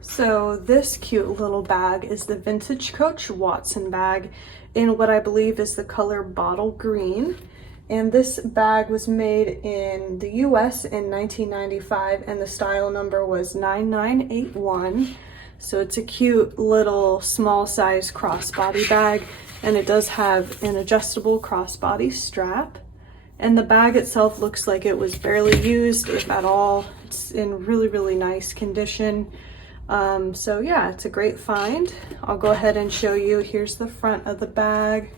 So this cute little bag is the Vintage Coach Watson bag in what I believe is the color bottle green. And this bag was made in the US in 1995 and the style number was 9981. So it's a cute little small size crossbody bag, and it does have an adjustable crossbody strap. And the bag itself looks like it was barely used, if at all. It's in really nice condition. So yeah, it's a great find. I'll go ahead and show you. Here's the front of the bag,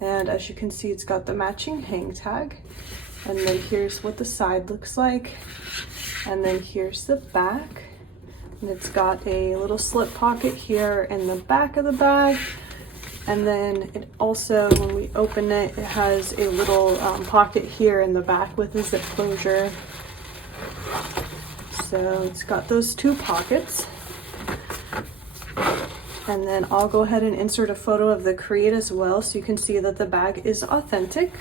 and as you can see, it's got the matching hang tag. And then here's what the side looks like, and then here's the back, and it's got a little slip pocket here in the back of the bag. And then it also, when we open it, it has a little pocket here in the back with a zip closure. So it's got those two pockets. And then I'll go ahead and insert a photo of the crate as well, so you can see that the bag is authentic.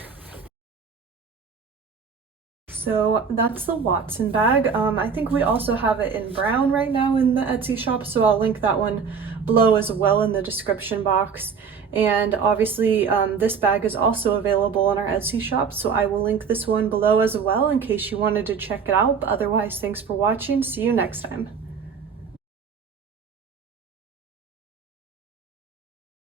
So that's the Watson bag. I think we also have it in brown right now in the Etsy shop, so I'll link that one below as well in the description box. And obviously this bag is also available on our Etsy shop, so I will link this one below as well in case you wanted to check it out. But otherwise, thanks for watching. See you next time.